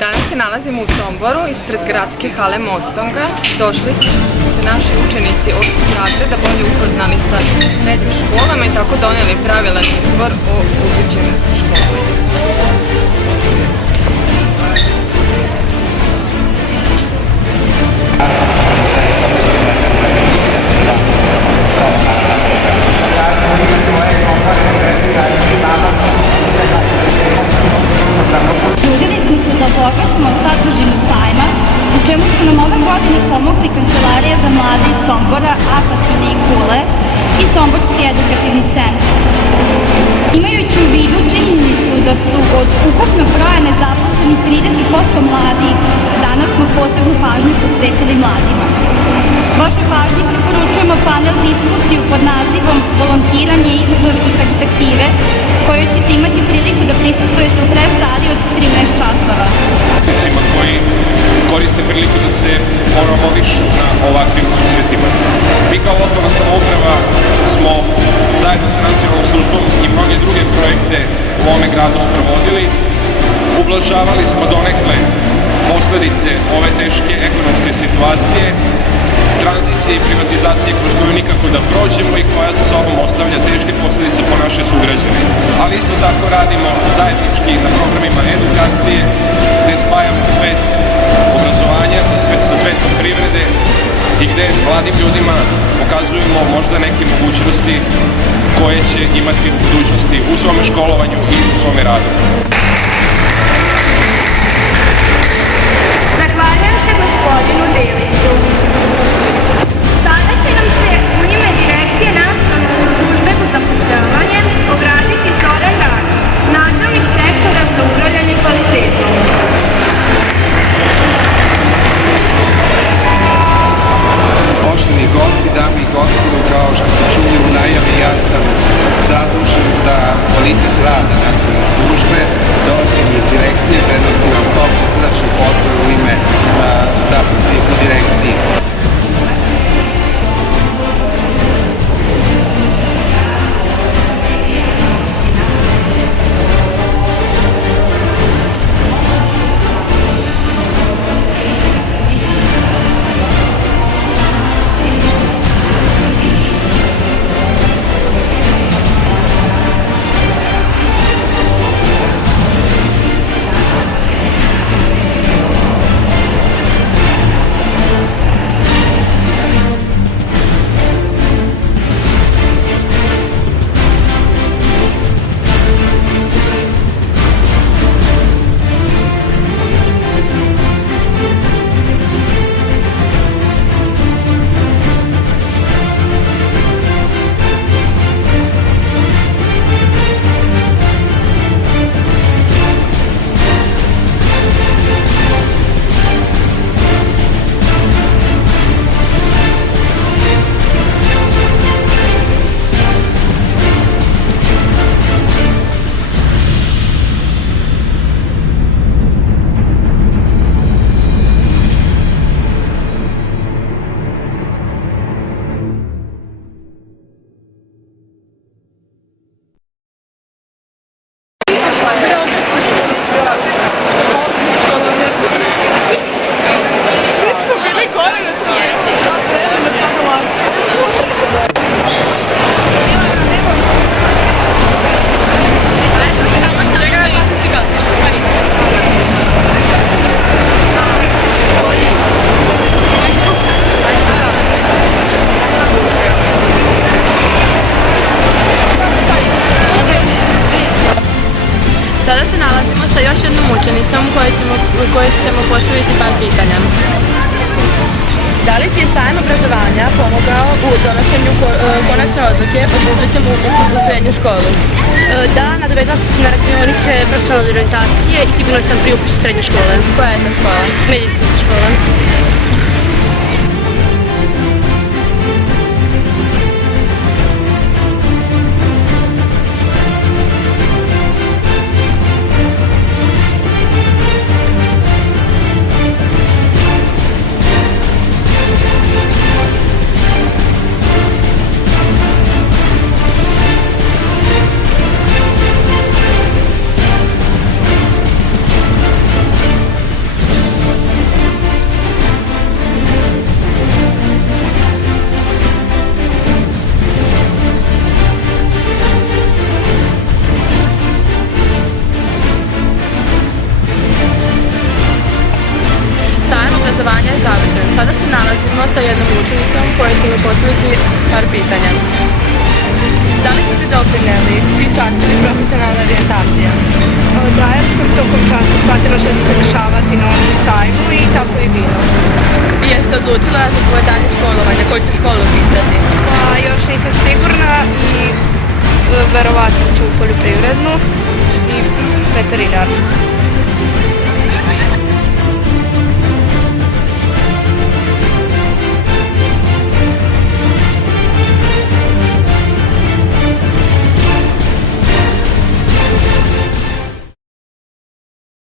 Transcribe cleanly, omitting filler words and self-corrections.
Danas se nalazimo u Somboru ispred gradske hale Mostonga. Došli su se naši učenici 8. razreda bolje upoznali sa srednjim školama i tako doneli pravilan izbor o budućem školovanju. Trudili smo se da obogatimo sadržinu sajma, u čemu su nam ove godine pomogli Kancelarija za mlade iz Sombora, Apatina i Kule i Somborski edukativni centar. Imajući u vidu činjenicu da su od ukupnog broja nezaposlenih 30% mladih, danas smo posebnu pažnju posvetili mladima. Vašoj pažnji preporučujemo panel diskusiju pod nazivom Volontiranje, izazovi i perspektive, kojoj ćete imati priliku da prisustujete u sali od 13 časova. Koji koriste priliku da se promovišu na ovakvim susretima. Mi kao lokalna samouprava smo zajedno sa nacionalnom službom i mnoge druge projekte u ovome gradu sprovodili. Ublažavali smo donekle posledice ove teške ekonomske situacije, tranzicije i privatizacije kroz koju nikako da prođemo i koja sa sobom ostavlja teške posledice po naše sugrađane. Ali isto tako radimo zajednički na programima edukacije, gde spajamo svet obrazovanja sa svetom privrede i gde mladim ljudima pokazujemo možda neke mogućnosti koje će imati u budućnosti u svome školovanju i u svome radu. Zahvaljujem se gospodinu Deliću. Sada će nam se u ime Direkcije Nacionalne službe za zapošljavanje obratiti Zoran Rakić, načelnik sektora za upravljanje kvalitetom. Poštovani gosti, dame i gospodo, kao što ste čuli u najavi, ja sam zadužen za kvalitet rada nacionalne službe, dolazim iz direkcije, prenosim vam toplu srdačnu pozdrav u ime zaposlenih u direkciji. Sada se nalazimo sa još jednom učenicom kojoj ćemo postaviti par pitanja. Da li ti je sajam obrazovanja pomogao u donošenju konačne odluke o budućem upisu u srednju školu? Da, nadovezala sam se na radionice profesionalne orijentacije i sigurno sam pri upisu srednje škole. Koja je to škola? Medicinska škola. obrazovanja je završen. Sada se nalazimo sa jednom učenicom koja će mi postaviti par pitanja. Da li ste doprineli svi časovi profesionalne orijentacije? Da, jer sam tokom časa shvatila što će se dešavati na ovom sajmu i tako je bilo. I jeste odlučila za svoje dalje školovanje, koju ću školu pisati? Pa još nisam sigurna i verovatno ću u poljoprivrednu i veterinarnu.